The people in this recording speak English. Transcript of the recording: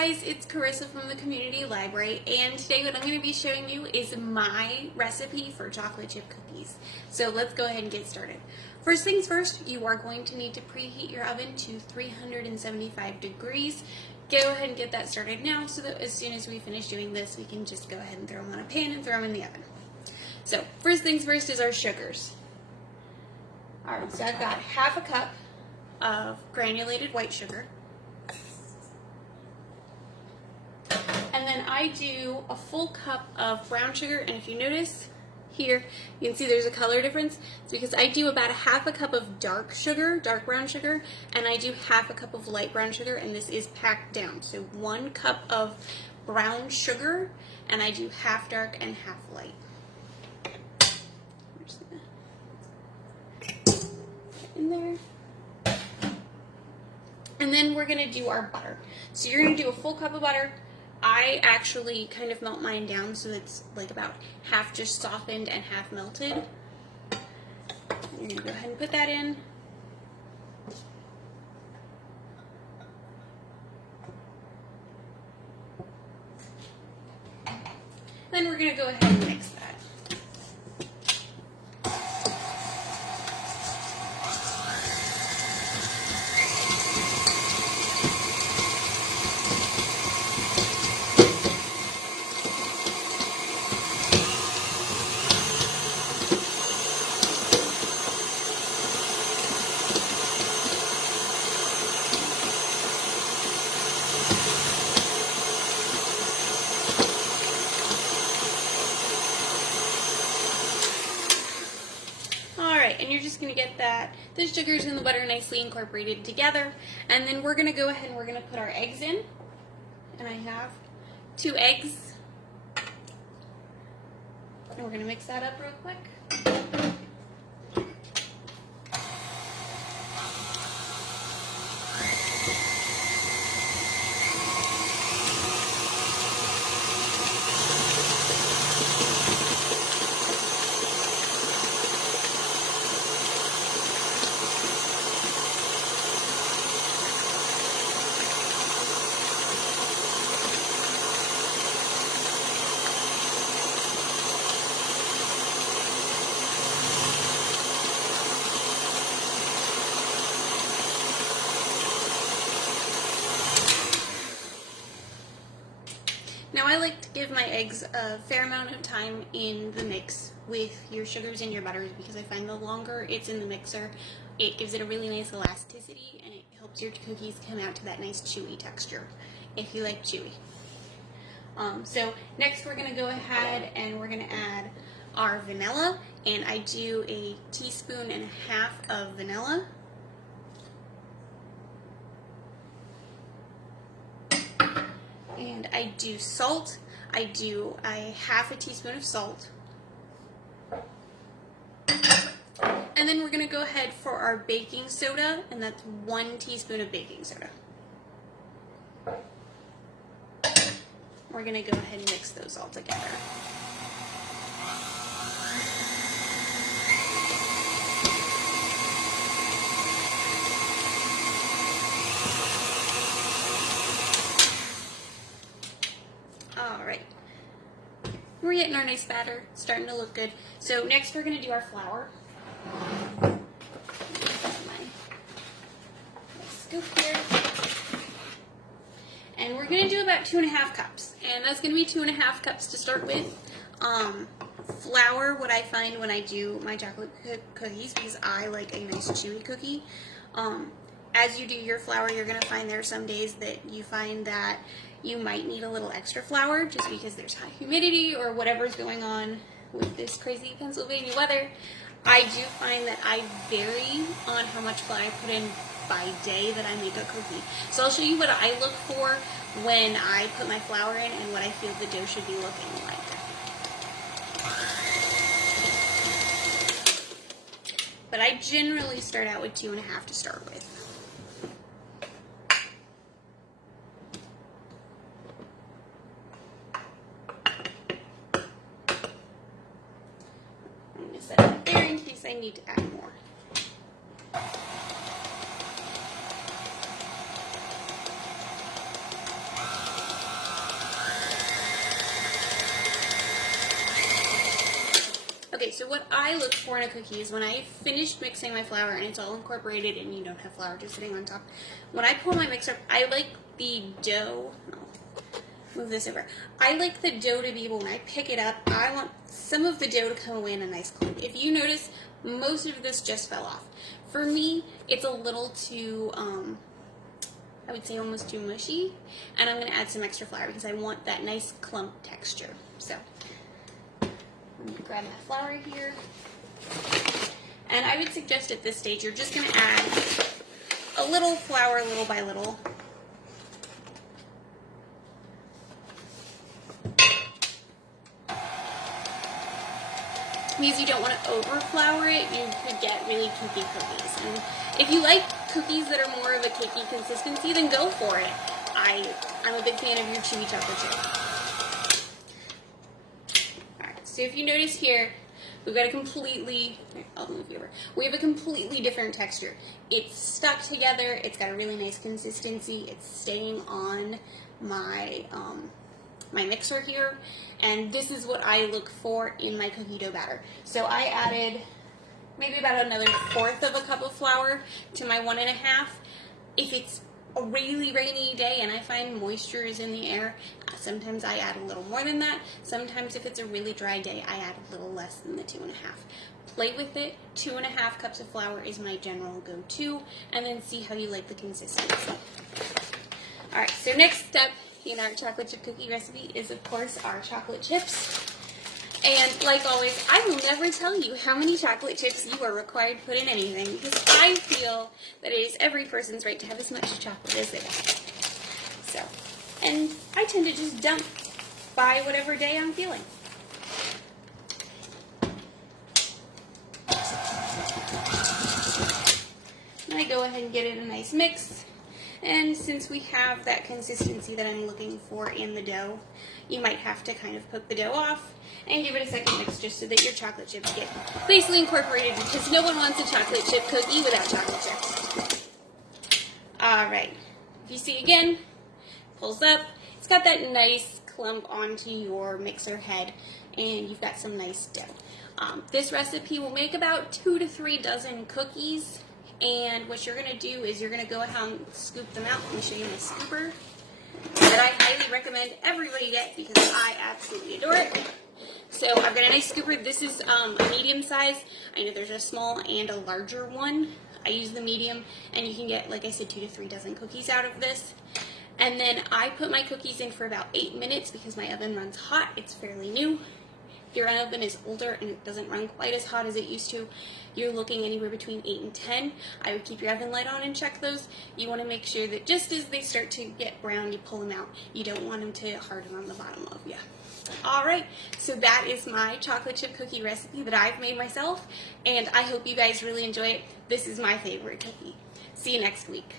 guys, it's Charissa from the Community Library, and today what I'm going to be showing you is my recipe for chocolate chip cookies. So let's go ahead and get started. First things first, you are going to need to preheat your oven to 375 degrees. Go ahead and get that started now so that as soon as we finish doing this, we can just go ahead and throw them on a pan and throw them in the oven. So first things first is our sugars. Alright, so I've got half a cup of granulated white sugar. And then I do a full cup of brown sugar, and if you notice here, you can see there's a color difference. It's because I do about a half a cup of dark brown sugar, and I do half a cup of light brown sugar, and this is packed down. So 1 cup of brown sugar, and I do half dark and half light. I'm just gonna put it in there. And then we're gonna do our butter. So you're gonna do a full cup of butter. I actually kind of melt mine down so it's like about half just softened and half melted. You're going to go ahead and put that in. Then we're going to go ahead and mix that. And you're just going to get the sugars and the butter nicely incorporated together. And then we're going to go ahead and we're going to put our eggs in. And I have 2 eggs. And we're going to mix that up real quick. Now I like to give my eggs a fair amount of time in the mix with your sugars and your butters because I find the longer it's in the mixer, it gives it a really nice elasticity and it helps your cookies come out to that nice chewy texture if you like chewy. So next we're going to go ahead and we're going to add our vanilla, and I do a 1.5 teaspoons of vanilla. And I do salt. I do a 1/2 teaspoon of salt. And then we're going to go ahead for our baking soda, and that's 1 teaspoon of baking soda. We're going to go ahead and mix those all together. Alright, we're getting our nice batter, starting to look good. So next we're going to do our flour. My scoop here. And we're going to do about 2.5 cups. And that's going to be 2.5 cups to start with. Flour, what I find when I do my chocolate cookies, because I like a nice chewy cookie, as you do your flour, you're going to find there are some days that you find that you might need a little extra flour just because there's high humidity or whatever's going on with this crazy Pennsylvania weather. I do find that I vary on how much flour I put in by day that I make a cookie. So I'll show you what I look for when I put my flour in and what I feel the dough should be looking like. But I generally start out with 2.5 to start with. I'm going to set it there in case I need to add more. so what I look for in a cookie is when I finished mixing my flour and it's all incorporated and you don't have flour just sitting on top, when I pull my mixer, I like the dough, move this over, I like the dough to be able, when I pick it up, I want some of the dough to come away in a nice clump. If you notice, most of this just fell off. For me, it's a little too, I would say almost too mushy, and I'm going to add some extra flour because I want that nice clump texture. So, I'm going to grab my flour here, and I would suggest at this stage you're just going to add a little flour little by little. Because you don't want to over-flour it, you could get really cakey cookies. And if you like cookies that are more of a cakey consistency, then go for it. I'm a big fan of your chewy chocolate chip. Alright, so if you notice here, we've got a completely, I'll move you over. We have a completely different texture. It's stuck together, it's got a really nice consistency, it's staying on my my mixer here, and this is what I look for in my cookie dough batter. So I added maybe about another 1/4 of a cup of flour to my 1 1/2. If it's a really rainy day and I find moisture is in the air, sometimes I add a little more than that. Sometimes if it's a really dry day, I add a little less than the 2 1/2. Play with it. 2 1/2 cups of flour is my general go-to, and then see how you like the consistency. Alright, so next step in our chocolate chip cookie recipe is, of course, our chocolate chips. And like always, I will never tell you how many chocolate chips you are required to put in anything, because I feel that it is every person's right to have as much chocolate as they want. So, and I tend to just dump by whatever day I'm feeling. And I go ahead and get it a nice mix. And since we have that consistency that I'm looking for in the dough, you might have to kind of poke the dough off and give it a second mix just so that your chocolate chips get basically incorporated, because no one wants a chocolate chip cookie without chocolate chips. Alright, if you see again, pulls up, it's got that nice clump onto your mixer head, and you've got some nice dough. This recipe will make about 2 to 3 dozen cookies. And what you're going to do is you're going to go ahead and scoop them out. Let me show you my scooper that I highly recommend everybody get because I absolutely adore it. So I've got a nice scooper. This is a medium size. I know there's a small and a larger one. I use the medium, and you can get, like I said, 2 to 3 dozen cookies out of this. And then I put my cookies in for about 8 minutes because my oven runs hot. It's fairly new. If your oven is older and it doesn't run quite as hot as it used to, you're looking anywhere between 8 and 10. I would keep your oven light on and check those. You want to make sure that just as they start to get brown, you pull them out. You don't want them to harden on the bottom of you. Alright, so that is my chocolate chip cookie recipe that I've made myself, and I hope you guys really enjoy it. This is my favorite cookie. See you next week.